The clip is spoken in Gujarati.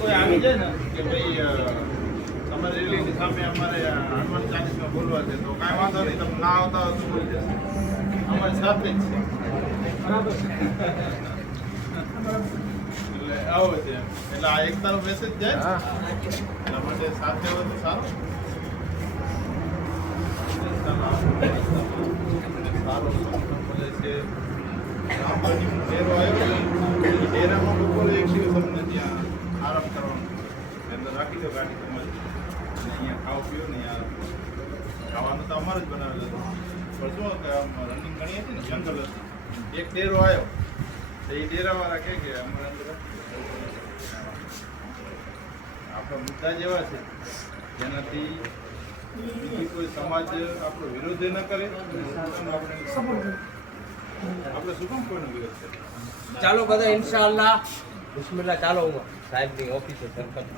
કોઈ આવી જાય ને કે ભાઈ તમારે રેલીની સામે અમારે હનુમાન ચાલીસમાં બોલવા છે તો કાંઈ વાંધો નહીં, તમે ના આવતા હોય તો બોલી જશે. અમારી સાથે જ છે. એટલે આવો છે. એટલે આ એકતાનો મેસેજ જાય એટલા માટે સાથે હોય તો સારું. સારો બોલે છે. ડેરો આવ્યો ડેરામાં લોકો એક દિવસ અમને ત્યાં આરામ કરવાનો અંદર રાખી દો ગાડી તમારી અને અહીંયા ખાઓ પીઓ ને આરામ કરો. ખાવાનું તો અમારે જ બનાવેલું હતું પણ શું કે આમ રનિંગ ઘણી હતી ને જંગલ હતું. એક ડેરો આવ્યો તો એ ડેરાવાળા કહે કે અમારે અંદર આપણા મુદ્દા જેવા છે જેનાથી બીજી કોઈ સમાજ આપણો વિરોધ ન કરે. આપણે શું કામ કોઈનો વિરોધ કરે? ચાલો બધા ઇન્શાઅલ્લાહ બિસ્મિલ્લાહ. ચાલો હું સાહેબની ઓફિસે સરપંચ